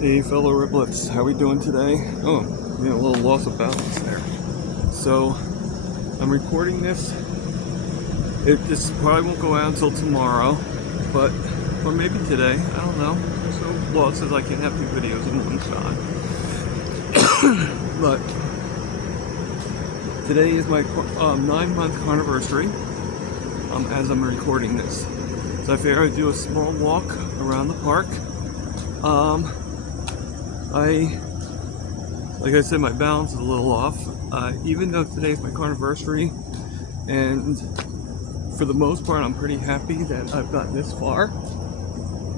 Hey fellow Riblets, how we doing today? Oh, a little loss of balance there. So, I'm recording this. This probably won't go out until tomorrow, or maybe today, I don't know. So, law says I can't have 2 videos in one shot. But, today is my 9-month anniversary, as I'm recording this. So I figured I'd do a small walk around the park. Like I said, my balance is a little off, even though today's my anniversary, and for the most part I'm pretty happy that I've gotten this far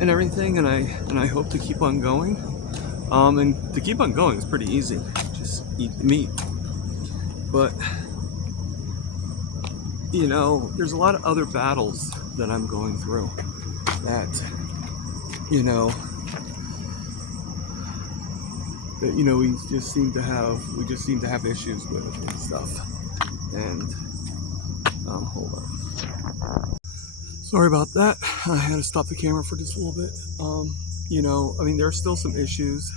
and everything, and I hope to keep on going. And to keep on going is pretty easy. Just eat the meat. But there's a lot of other battles that I'm going through that we just seem to have issues with and stuff. And hold on, sorry about that. I had to stop the camera for just a little bit. There are still some issues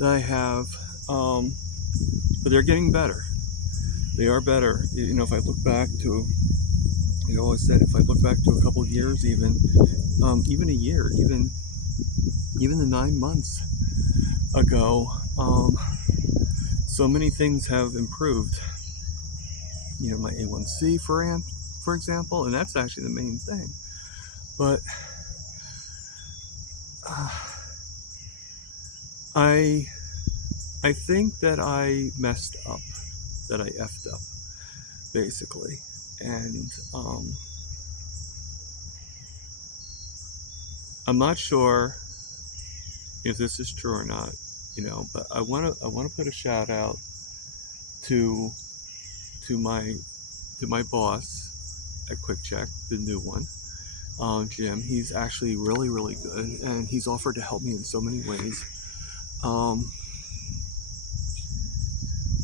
that I have, but they're getting better. They are better. If I look back to, always said, if I look back to a couple of years, even a year, even the 9 months ago, so many things have improved. My A1C for example, and that's actually the main thing. But I think that I messed up, that I effed up, basically, and I'm not sure if this is true or not, but I want to put a shout out to my boss at QuickCheck, the new one, Jim. He's actually really, really good, and he's offered to help me in so many ways.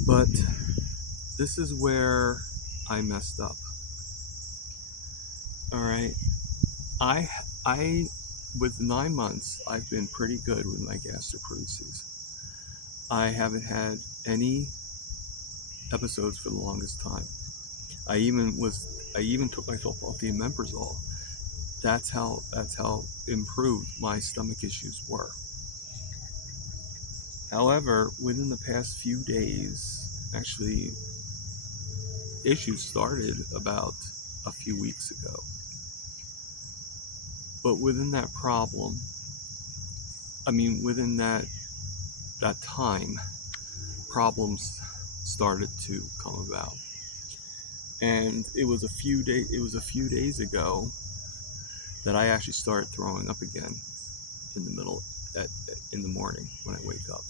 But this is where I messed up. All right, I with 9 months, I've been pretty good with my gastroparesis. I haven't had any episodes for the longest time. I even took myself off the omeprazole. That's how improved my stomach issues were. However, within the past few days, actually, issues started about a few weeks ago. But within that problem, within that time, problems started to come about. And it was a few days ago that I actually started throwing up again in the morning when I wake up.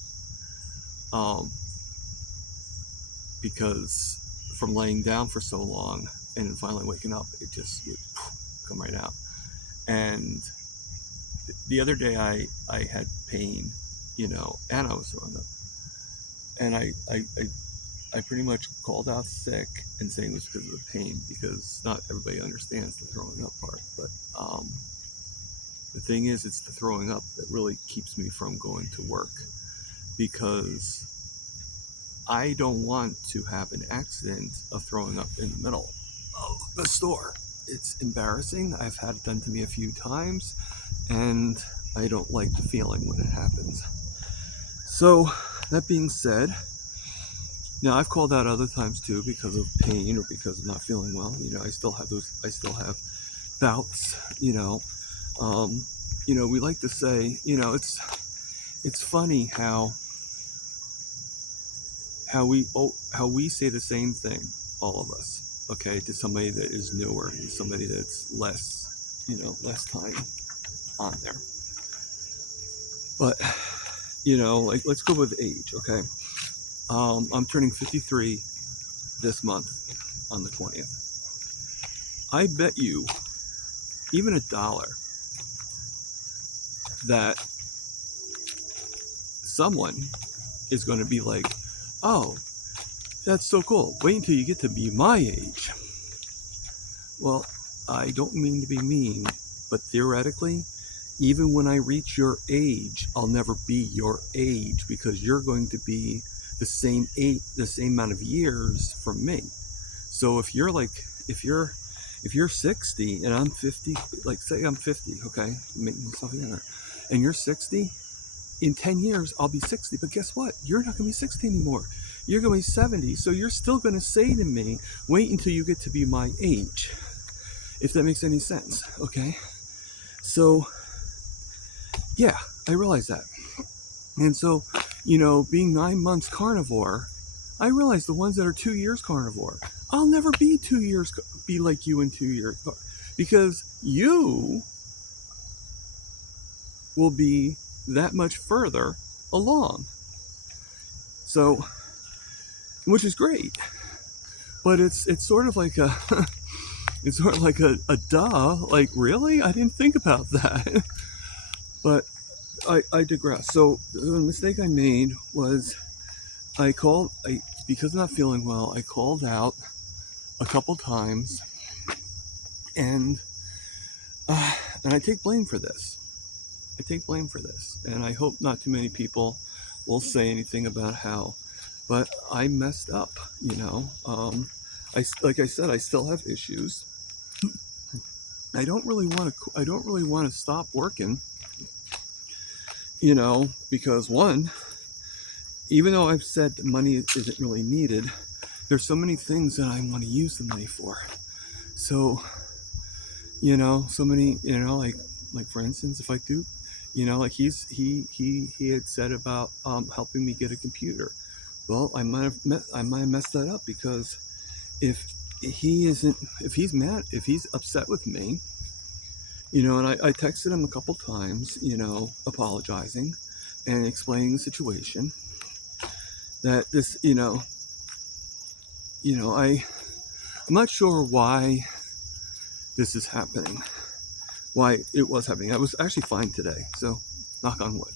Because from laying down for so long and then finally waking up, it just would come right out. And the other day I had pain, and I was throwing up. And I pretty much called out sick and saying it was because of the pain, because not everybody understands the throwing up part. But the thing is, it's the throwing up that really keeps me from going to work, because I don't want to have an accident of throwing up in the middle of the store. It's embarrassing. I've had it done to me a few times, and I don't like the feeling when it happens. So, that being said, now I've called out other times too because of pain or because of not feeling well. I still have bouts. We like to say, it's funny how we say the same thing, all of us, okay, to somebody that is newer, and somebody that's less time on there. But let's go with age, okay? I'm turning 53 this month on the 20th. I bet you even $1 that someone is going to be like, oh, that's so cool, wait until you get to be my age. Well, I don't mean to be mean, but theoretically, even when I reach your age, I'll never be your age because you're going to be the same amount of years from me. So if you're 60 and I'm 50, like say I'm 50, okay, make myself younger, and you're 60, in 10 years I'll be 60. But guess what? You're not going to be 60 anymore. You're going to be 70. So you're still going to say to me, wait until you get to be my age, if that makes any sense, okay? So yeah, I realize that. And so, being 9 months carnivore, I realize the ones that are 2 years carnivore, I'll never be 2 years, be like you in 2 years, because you will be that much further along. So, which is great, but it's sort of like a, it's sort of like a duh, like really? I didn't think about that. But I digress. So the mistake I made was because I'm not feeling well, I called out a couple times, and I take blame for this. And I hope not too many people will say anything about how, but I messed up. Like I said, I still have issues. I don't really want to stop working. Because one, even though I've said the money isn't really needed, there's so many things that I want to use the money for. So, so many, like for instance, if I do, like he had said about helping me get a computer. Well, I might have messed that up, because if he's upset with me, and I texted him a couple times, apologizing and explaining the situation, that this, I'm not sure why this is happening, why it was happening. I was actually fine today, so knock on wood.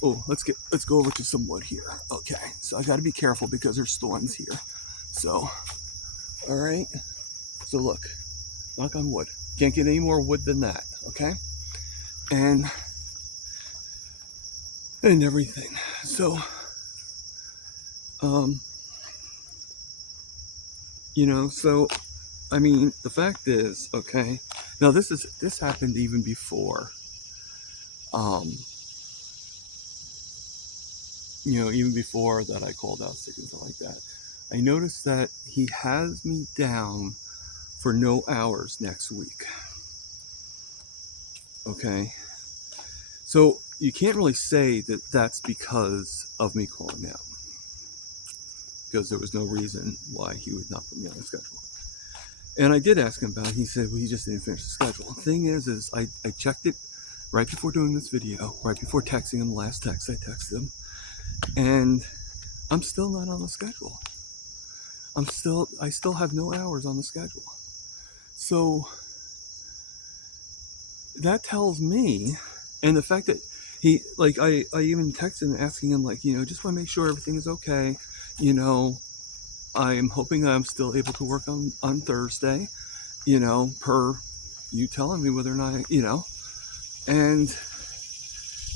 Oh, let's go over to some wood here. Okay, so I got to be careful because there's thorns here. So, all right. So look, knock on wood. Can't get any more wood than that. Okay, and everything. So, so I mean, the fact is, okay. Now this happened even before. Even before that I called out sick and stuff like that. I noticed that he has me down for no hours next week. Okay. So you can't really say that that's because of me calling out, because there was no reason why he would not put me on the schedule. And I did ask him about it. He said, well, he just didn't finish the schedule. The thing is I checked it right before doing this video, right before texting him, the last text I texted him, and I'm still not on the schedule. I still have no hours on the schedule. So that tells me, and the fact that he, like, I even texted him asking him, like, just want to make sure everything is okay. I'm hoping that I'm still able to work on Thursday, per you telling me whether or not, and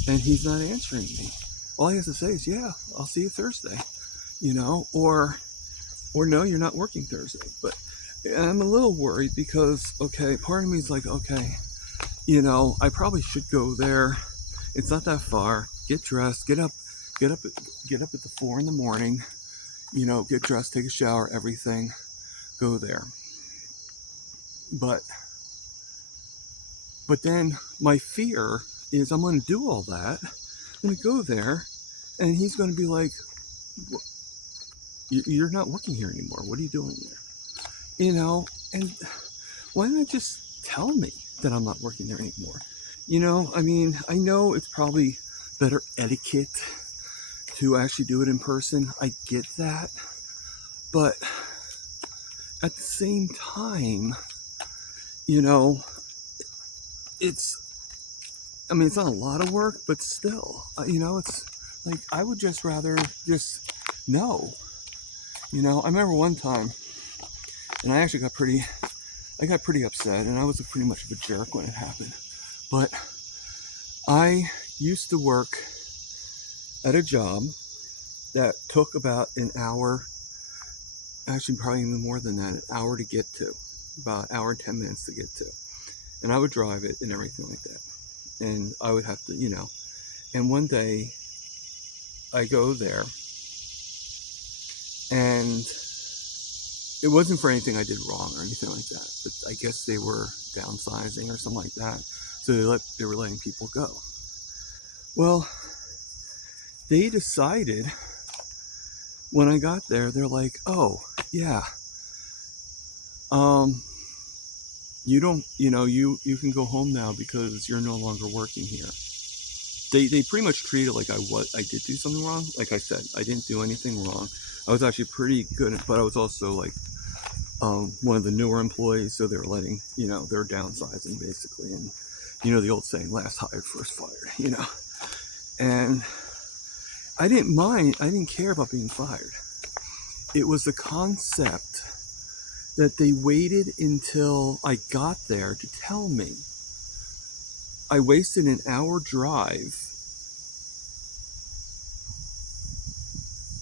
he's not answering me. All he has to say is, yeah, I'll see you Thursday, or no, you're not working Thursday. But I'm a little worried because, okay, part of me is like, okay, I probably should go there. It's not that far. Get dressed, get up at the 4 a.m, get dressed, take a shower, everything, go there. But then my fear is I'm going to do all that. I'm going to go there, and he's going to be like, you're not working here anymore. What are you doing there? And why not just tell me that I'm not working there anymore? I mean, I know it's probably better etiquette to actually do it in person. I get that. But at the same time, it's not a lot of work, but still, it's like, I would just rather just know. I remember one time, and I got pretty upset, and I was pretty much of a jerk when it happened. But I used to work at a job that took about an hour, actually probably even more than that, an hour to get to, about an hour and 10 minutes to get to. And I would drive it and everything like that. And I would have to, and one day I go there, and it wasn't for anything I did wrong or anything like that, but I guess they were downsizing or something like that. So they were letting people go. Well, they decided when I got there, they're like, oh, yeah, you don't, you can go home now because you're no longer working here. They pretty much treated like I did do something wrong. Like I said, I didn't do anything wrong. I was actually pretty good, but I was also like one of the newer employees, so they were letting, they're downsizing basically. And the old saying, last hired, first fired, and I didn't mind. I didn't care about being fired. It was the concept that they waited until I got there to tell me. I wasted an hour drive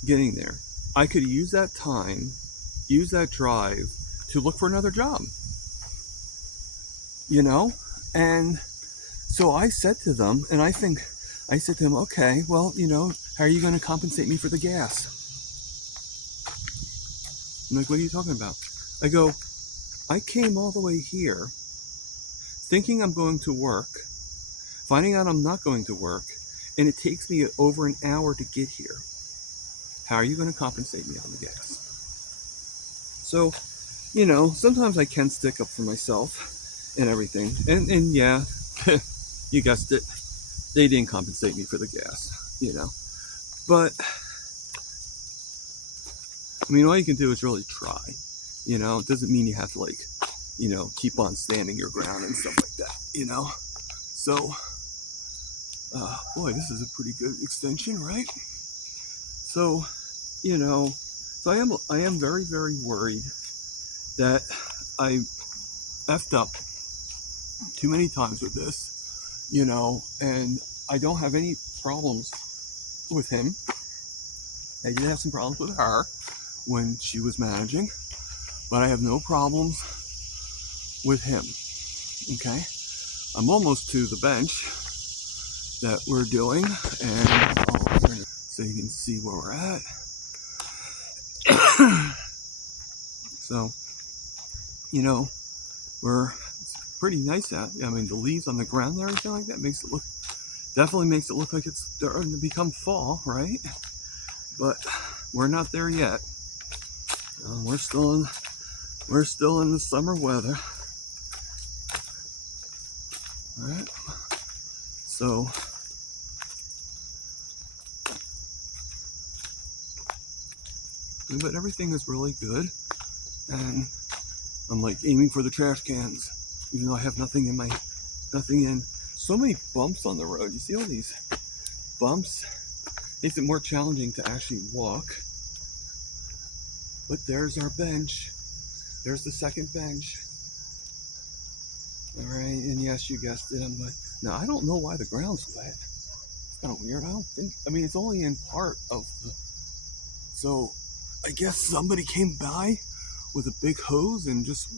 getting there. I could use that time, use that drive to look for another job. And so I said to them, and I said to them, okay, well, how are you going to compensate me for the gas? I'm like, what are you talking about? I go, I came all the way here thinking I'm going to work, finding out I'm not going to work, and it takes me over an hour to get here. How are you going to compensate me on the gas? So, sometimes I can stick up for myself and everything. And yeah, you guessed it, they didn't compensate me for the gas, But, I mean, all you can do is really try. It doesn't mean you have to, keep on standing your ground and stuff like that, So, boy, this is a pretty good extension, right? So, so I am very, very worried that I effed up too many times with this, and I don't have any problems with him. I did have some problems with her when she was managing, but I have no problems with him. Okay, I'm almost to the bench that we're doing, and I'll turn it so you can see where we're at. So, it's pretty nice out. I mean, the leaves on the ground and everything like that definitely makes it look like it's starting to become fall, right? But we're not there yet. We're still in the summer weather. All right. So, but everything is really good, and I'm like aiming for the trash cans, even though I have nothing in. So many bumps on the road. You see all these bumps? Makes it more challenging to actually walk. But there's our bench. There's the second bench. All right, and yes, you guessed it. Now I don't know why the ground's wet. It's kind of weird. I mean, it's only in part of the. So, I guess somebody came by with a big hose and just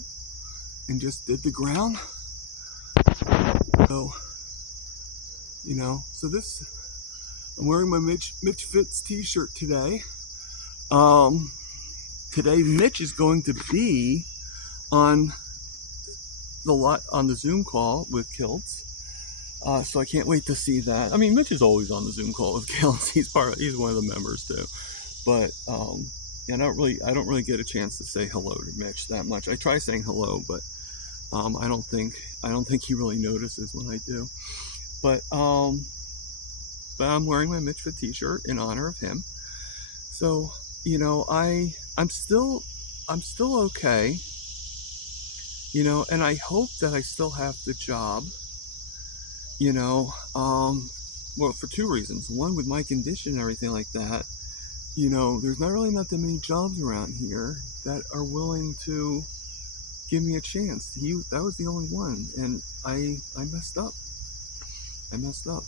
did the ground. So, so this, I'm wearing my Mitch Fitz t-shirt today. Today Mitch is going to be on the Zoom call with Kilts. So I can't wait to see that. I mean, Mitch is always on the Zoom call with Kilts. He's one of the members too. But I don't really get a chance to say hello to Mitch that much. I try saying hello, but I don't think he really notices when I do. But I'm wearing my Mitch Fit t-shirt in honor of him. So, I'm still okay. And I hope that I still have the job. Well, for two reasons. One, with my condition and everything like that, there's not really that many jobs around here that are willing to give me a chance. That was the only one, and I messed up. I messed up.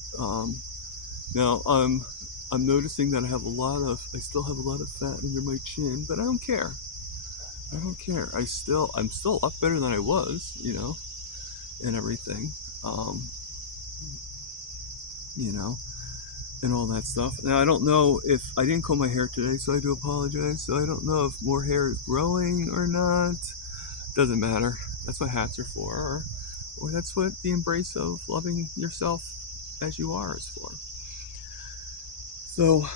Now I'm noticing that I still have a lot of fat under my chin, but I don't care. I don't care. I'm still a lot better than I was, and everything. Um, you know, and all that stuff. Now I don't know if I didn't comb my hair today, so I do apologize. So I don't know if more hair is growing or not. Doesn't matter. That's what hats are for, or that's what the embrace of loving yourself as you are is for. So,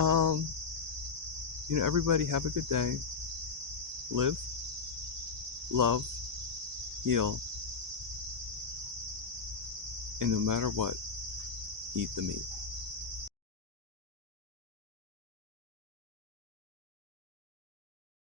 um, everybody have a good day. Live, love, heal, and no matter what, eat the meat.